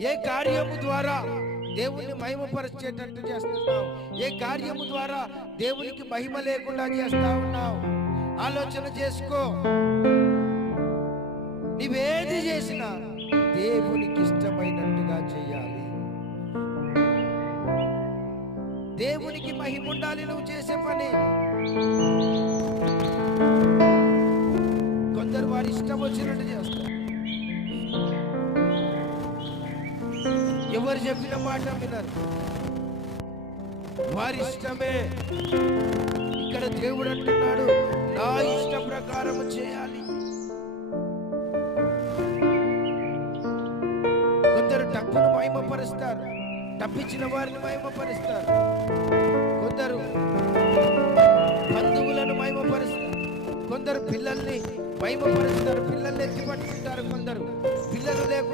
ఏ కార్యము ద్వారా దేవుణ్ణి మహిమపరిచేటట్టు చేస్తున్నావు? ఏ కార్యము ద్వారా దేవునికి మహిమ లేకుండా చేస్తా ఉన్నావు? ఆలోచన చేసుకో. నీవేది చేసినా దేవునికి ఇష్టమైనట్టుగా చేయాలి. దేవునికి మహిమ ఉండాలి నువ్వు చేసే పని. కొందరు వారి ఇష్టం వచ్చినట్టు చేస్తారు. ఎవరు చెప్పిన మాట వినరు, వారి ఇష్టమే. ఇక్కడ దేవుడు అంటున్నాడు, నా ఇష్ట ప్రకారం చేయాలి. కొందరు డబ్బును మహిమపరుస్తారు, డబ్బిచ్చిన వారిని మహిమపరుస్తారు. కొందరు బంధువులను మహిమపరుస్తారు, కొందరు పిల్లల్ని మహిమపరుస్తారు, పిల్లల్ని ఎత్తి పట్టుకుంటారు. కొందరు పిల్లలు లేకుండా